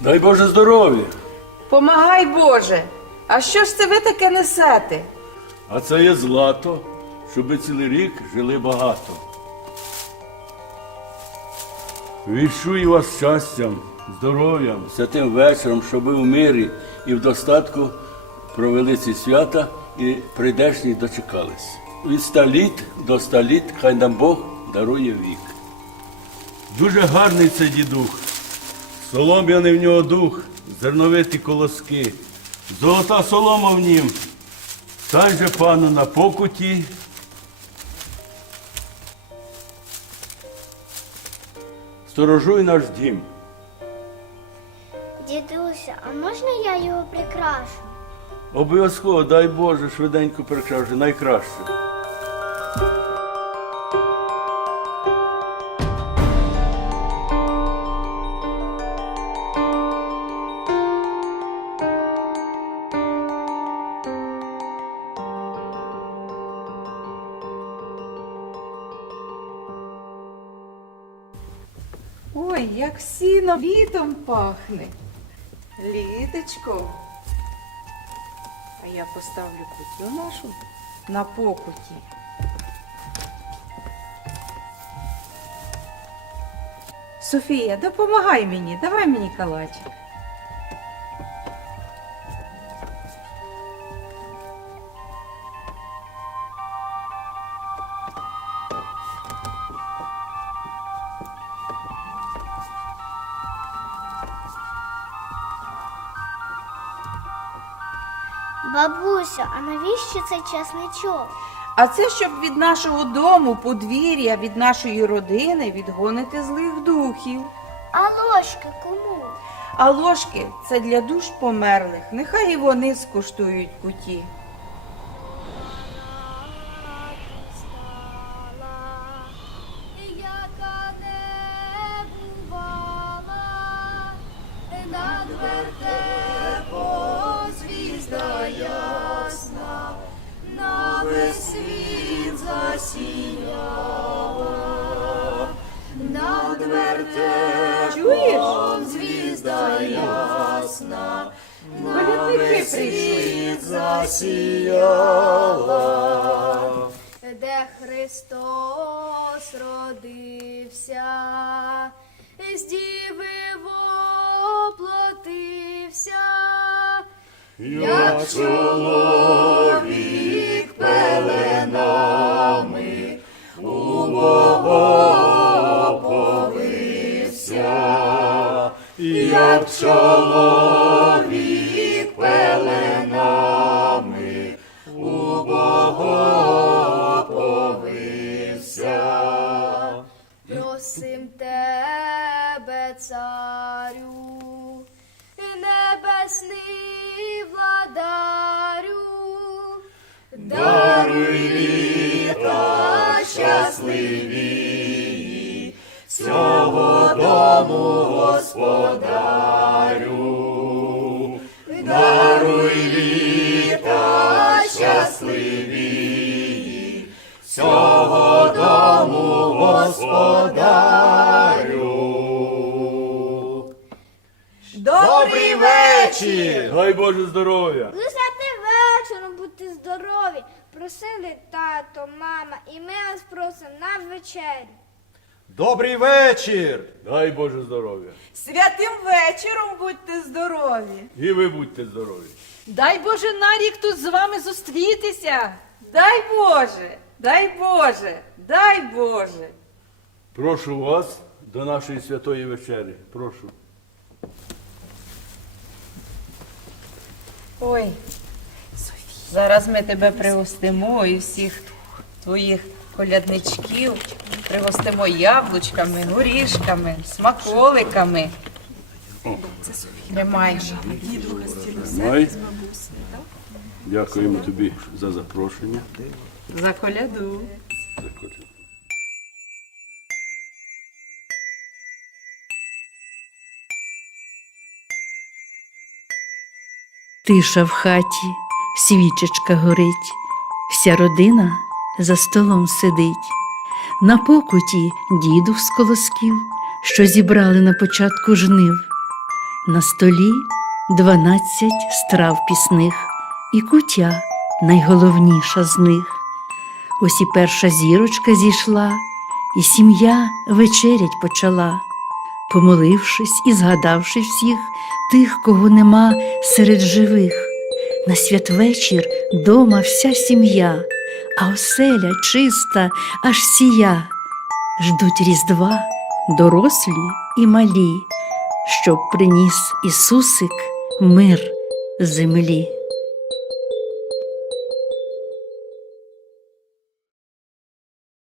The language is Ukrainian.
Дай Боже здоров'я. Помагай Боже. А що ж це ви таке несете? А це є злато, щоби цілий рік жили багато. Віщую вас щастям, здоров'ям, святим вечором, щоб ви в мирі і в достатку провели ці свята і прийдешні дочекались. Від ста літ до ста літ хай нам Бог дарує вік. Дуже гарний цей дідух, солом'яний в нього дух, зерновиті колоски, золота солома в нім. Стань же пану на покуті. Сторожуй наш дім. Дідуся, а можна я його прикрашу? Обов'язково, дай Боже, швиденько прикраши, найкраще. Ой, як сіно літом пахне. Літочко. А я поставлю кутю нашу на покуті. Софія, допомагай мені, давай мені калачик. Бабуся, а навіщо цей часничок? А це щоб від нашого дому, подвір'я, від нашої родини відгонити злих духів. А ложки кому? А ложки це для душ померлих. Нехай і вони скуштують куті. Засіяла, над вертепом звізда ясна, на весь світ засіяла де Христос родився, з діви воплотився, як чоловік оповився, як чоловік пеленами у Бога оповився. Просим тебе, царю, небесний владарю, даруй щасливі, цього дому господарю, даруй літа щасливі, цього дому господарю. Добрий вечір! Дай Боже здоров'я. Вечором будьте здорові. Просили тато, мама, і ми вас просимо на вечерю. Добрий вечір! Дай Боже здоров'я. Святим вечором будьте здорові! І ви будьте здорові. Дай Боже на рік тут з вами зустрітися. Дай Боже! Дай Боже! Дай Боже! Прошу вас до нашої святої вечері. Прошу. Ой, зараз ми тебе пригостимо і всіх твоїх колядничків пригостимо яблучками, горішками, смаколиками. Тримай. Май. Дякуємо тобі за запрошення. За коляду. За коляду. Тиша в хаті, свічечка горить, вся родина за столом сидить. На покуті діду з колосків, що зібрали на початку жнив. На столі дванадцять страв пісних, і кутя найголовніша з них. Ось і перша зірочка зійшла, і сім'я вечерять почала. Помолившись і згадавши всіх тих, кого нема серед живих, на святвечір дома вся сім'я, а оселя чиста, аж сія, ждуть Різдва дорослі і малі, щоб приніс Ісусик мир землі.